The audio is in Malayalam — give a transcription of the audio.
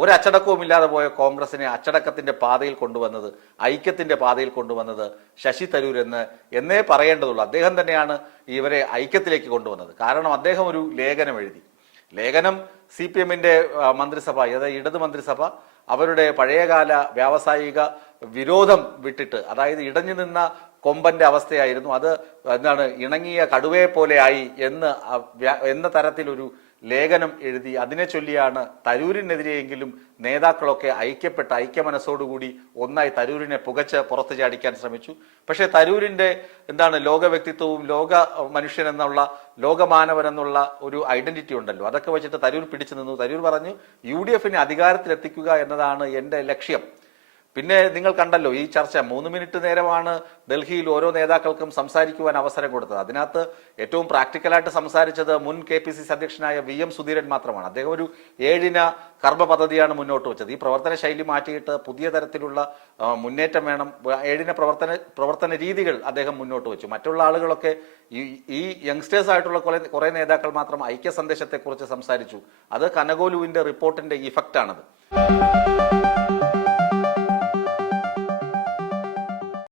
ഒരു അച്ചടക്കവും ഇല്ലാതെ പോയ കോൺഗ്രസിനെ അച്ചടക്കത്തിന്റെ പാതയിൽ കൊണ്ടുവന്നത് ഐക്യത്തിന്റെ പാതയിൽ കൊണ്ടുവന്നത് ശശി തരൂർ എന്ന് എന്നേ പറയേണ്ടതുള്ളൂ. അദ്ദേഹം തന്നെയാണ് ഇവരെ ഐക്യത്തിലേക്ക് കൊണ്ടുവന്നത്. കാരണം അദ്ദേഹം ഒരു ലേഖനം എഴുതി. ലേഖനം സി പി എമ്മിന്റെ മന്ത്രിസഭ അതായത് ഇടത് മന്ത്രിസഭ അവരുടെ പഴയകാല വ്യാവസായിക വിരോധം വിട്ടിട്ട് അതായത് ഇടഞ്ഞു നിന്ന കൊമ്പന്റെ അവസ്ഥയായിരുന്നു. അത് എന്താണ് ഇണങ്ങിയ കടുവയെ പോലെ ആയി എന്ന് എന്ന തരത്തിലൊരു ലേഖനം എഴുതി അതിനെ ചൊല്ലിയാണ് തരൂരിനെതിരെയെങ്കിലും നേതാക്കളൊക്കെ ഐക്യപ്പെട്ട ഐക്യമനസ്സോടുകൂടി ഒന്നായി തരൂരിനെ പുകച്ച് പുറത്തു ചാടിക്കാൻ ശ്രമിച്ചു. പക്ഷേ തരൂരിന്റെ എന്താണ് ലോക വ്യക്തിത്വവും ലോക മനുഷ്യൻ എന്നുള്ള ലോകമാനവൻ എന്നുള്ള ഒരു ഐഡന്റിറ്റി ഉണ്ടല്ലോ. അതൊക്കെ വെച്ചിട്ട് തരൂർ പിടിച്ചു നിന്നു. തരൂർ പറഞ്ഞു യു ഡി എഫിനെ അധികാരത്തിലെത്തിക്കുക എന്നതാണ് എന്റെ ലക്ഷ്യം. പിന്നെ നിങ്ങൾ കണ്ടല്ലോ ഈ ചർച്ച മൂന്ന് മിനിറ്റ് നേരമാണ് ഡൽഹിയിൽ ഓരോ നേതാക്കൾക്കും സംസാരിക്കുവാൻ അവസരം കൊടുത്തത്. അതിനകത്ത് ഏറ്റവും പ്രാക്ടിക്കലായിട്ട് സംസാരിച്ചത് മുൻ കെ പി സി സി അധ്യക്ഷനായ വി എം സുധീരൻ മാത്രമാണ്. അദ്ദേഹം ഒരു ഏഴിന കർമ്മ പദ്ധതിയാണ് മുന്നോട്ട് വെച്ചത്. ഈ പ്രവർത്തന ശൈലി മാറ്റിയിട്ട് പുതിയ തരത്തിലുള്ള മുന്നേറ്റം വേണം. ഏഴിന പ്രവർത്തന പ്രവർത്തന രീതികൾ അദ്ദേഹം മുന്നോട്ട് വെച്ചു. മറ്റുള്ള ആളുകളൊക്കെ ഈ യങ്സ്റ്റേഴ്സ് ആയിട്ടുള്ള കുറെ കുറെ നേതാക്കൾ മാത്രം ഐക്യ സന്ദേശത്തെക്കുറിച്ച് സംസാരിച്ചു. അത് കനകോലുവിന്റെ റിപ്പോർട്ടിന്റെ ഇഫക്റ്റ് ആണത്